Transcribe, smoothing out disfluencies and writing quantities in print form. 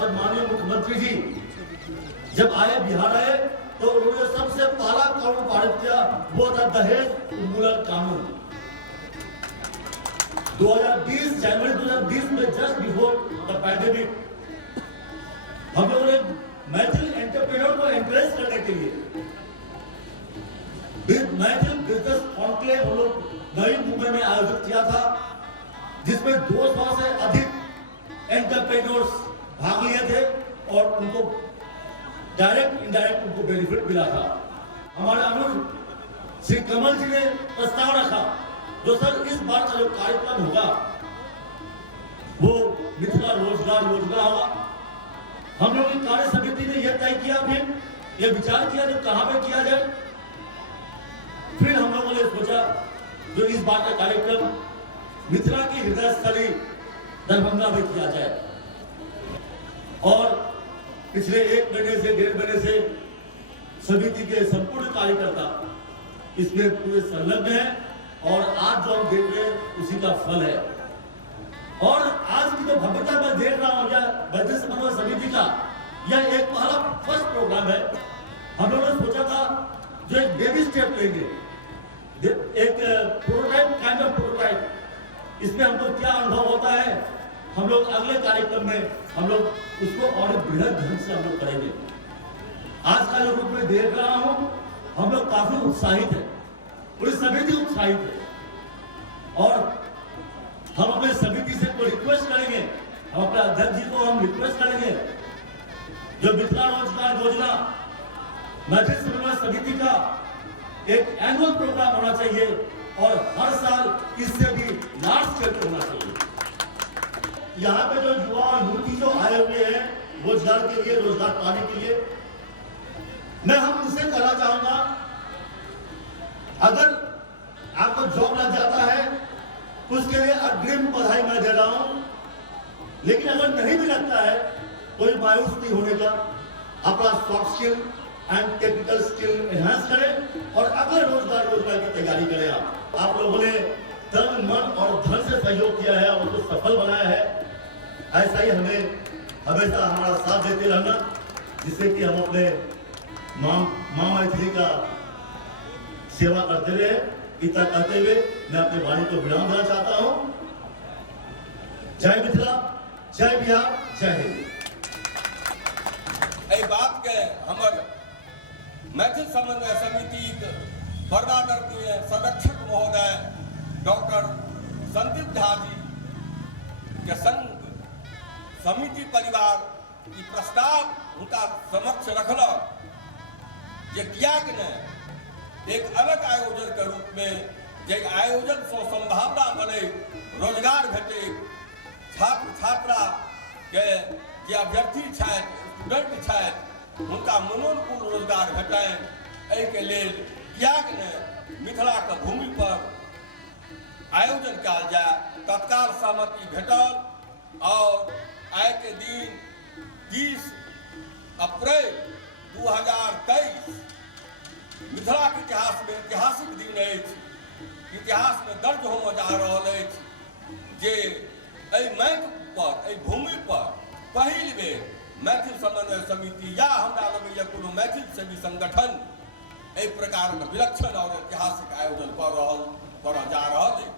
जब माननीय मुख्यमंत्री जी जब आए बिहार आए तो उन्होंने सबसे पहला कानून पारित किया, वो था दहेज उन्मूलन कानून। 2020 जनवरी 2020 में जस्ट बिफोर द पैंडेमिक हम लोगों ने मैथिल एंटरप्रेन्योर को एनकरेज करने के लिए मैथिल बिजनेस कॉन्क्लेव हम लोग नई मुंबई में आयोजित किया था, जिसमें 200 से अधिक एंटरप्रेन्योर्स भाग लिए थे और उनको डायरेक्ट इनडायरेक्ट उनको बेनिफिट मिला था। हमारे अनुज श्री कमल जी ने प्रस्ताव रखा, जो सर इस बार का जो कार्यक्रम होगा वो मिथिला रोजगार योजना होगा। हम लोग की कार्य समिति ने यह तय किया, फिर यह विचार किया जो कहां पे किया जाए। फिर हम लोगों ने सोचा जो इस बार का कार्यक्रम मिथिला की हृदय स्थली दरभंगा में किया जाए। और पिछले 1 महीने से 1.5 महीने से समिति के संपूर्ण कार्यकर्ता इसमें पूरे संलग्न हैं और आज जो हम देख रहे हैं उसी का फल है। और आज की जो भव्यता मैं देख रहा हूं बजट समन्वय समिति का, यह एक पहला फर्स्ट प्रोग्राम है। हम लोगों ने सोचा था जो एक बेबी स्टेप लेंगे, एक प्रोटोटाइप काइंड ऑफ प्रोटोटाइप, इसमें हमको क्या अनुभव होता है, हम लोग अगले कार्यक्रम में हम लोग उसको और बृहद ढंग से हम लोग करेंगे। आज का जो रूप में देख रहा हूं, हम लोग काफी उत्साहित है, पूरी समिति उत्साहित है। और हम अपने समिति से को रिक्वेस्ट करेंगे, हम अपने अध्यक्ष जी को हम रिक्वेस्ट करेंगे, जो मिथिला रोजगार योजना मैथिल समन्वय समिति का एक एनुअल प्रोग्राम होना चाहिए और हर साल इससे भी लार्ज स्केल पे होना चाहिए। यहाँ पे जो युवा और युवती जो आए हुए हैं रोजगार के लिए, रोजगार पाने के लिए, मैं हम उनसे कहना चाहूंगा, अगर आपको जॉब लग जाता है उसके लिए अग्रिम बधाई मैं दे रहा हूं, लेकिन अगर नहीं भी लगता है कोई मायूस नहीं होने का, अपना soft skill and technical skill enhance करें और अगले रोजगार की तैयारी करें। आप लोगों ने तन मन और धन से सहयोग किया है और उसको सफल बनाया है। ऐसा ही हमें हमेशा हमारा साथ देते रहना, जिससे कि हम अपने मां मैथिली का सेवा करते रहे। इतना कहते हुए मैं अपने वाणी को विराम देना चाहता हूं। जय मिथिला, जय बिहार, जय हिंद। बात के हमर मैथिल समन्वय समिति बर्बादर्तीय संरक्षक महोदय डॉक्टर संदीप झा जी के संग समिति परिवार ई प्रस्ताव उनका समक्ष रखलक जे कियाक ने एक अलग आयोजन के रूप में, जे आयोजन से संभावना बने, रोजगार भेटे, छात्र छात्रा के जे अभ्यर्थी छथि, स्टूडेंट छथि, उनका मनोनुकूल रोजगार भेटै, के लेल कियाक ने मिथिला के भूमि पर आयोजन कयल जाय। तत्काल सहमति भेटल और आइ के दिन 30 अप्रैल 2023 मिथिला के इतिहास में ऐतिहासिक दिन अछि, इतिहास में दर्ज होमय जा रहल अछि जे एहि माटि पर, एहि भूमि पर पहिल बेर मैथिल समन्वय समिति या हमरा लगैया कोनो मैथिल सेवी संगठन एहि प्रकार विलक्षण और ऐतिहासिक आयोजन कर जा रहल अछि।